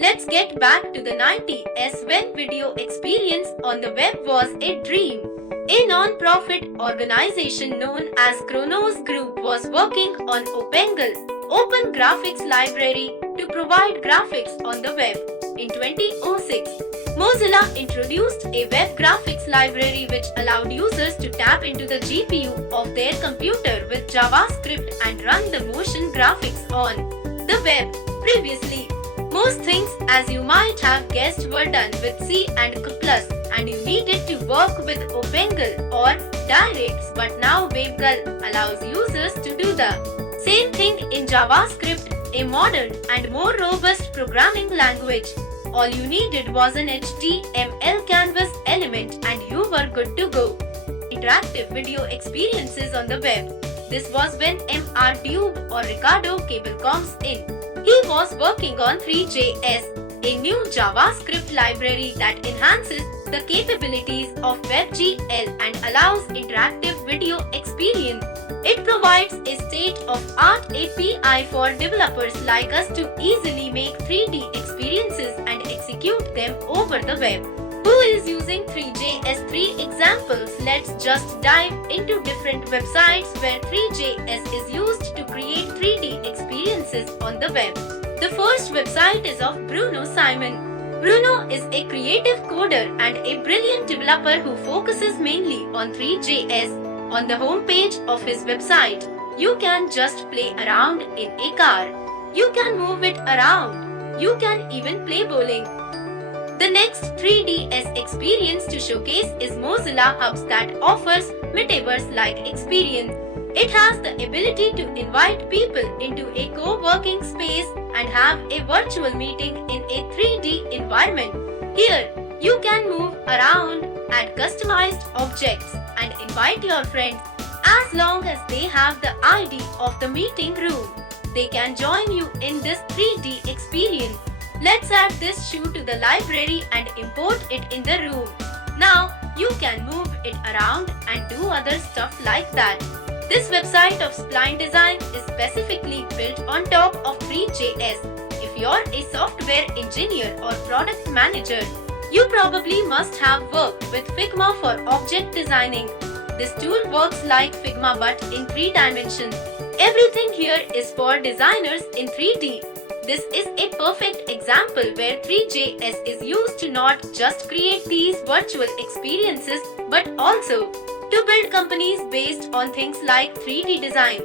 Let's get back to the 90s when video experience on the web was a dream. A non-profit organization known as Kronos Group was working on OpenGL, Open Graphics Library, to provide graphics on the web. In 2006, Mozilla introduced a web graphics library which allowed users to tap into the GPU of their computer with JavaScript and run the motion graphics on the web. Previously, most things, as you might have guessed, were done with C and C++, and you needed to work with OpenGL or Directs, but now WebGL allows users to do the same thing in JavaScript, a modern and more robust programming language. All you needed was an HTML canvas element and you were good to go. Interactive video experiences on the web. This was when MRTube or Ricardo Cable comes in. He was working on Three.js, a new JavaScript library that enhances the capabilities of WebGL and allows interactive video experience. It provides a state-of-art API for developers like us to easily make 3D experiences and execute them over the web. Who is using Three.js? 3 examples. Let's just dive into different websites where Three.js is used to create 3D experiences on the web. The first website is of Bruno Simon. Bruno is a creative coder and a brilliant developer who focuses mainly on Three.js. On the homepage of his website, you can just play around in a car. You can move it around. You can even play bowling. The next 3DS experience to showcase is Mozilla Hubs that offers Metaverse-like experience. It has the ability to invite people into a co-working space and have a virtual meeting in a 3D environment. Here, you can move around, add customized objects, and invite your friends. As long as they have the ID of the meeting room, they can join you in this 3D experience. Let's add this shoe to the library and import it in the room. Now, you can move it around and do other stuff like that. This website of Spline Design is specifically built on top of Three.js. If you're a software engineer or product manager, you probably must have worked with Figma for object designing. This tool works like Figma but in 3 dimensions. Everything here is for designers in 3D. This is a perfect example where Three.js is used to not just create these virtual experiences but also to build companies based on things like 3D design.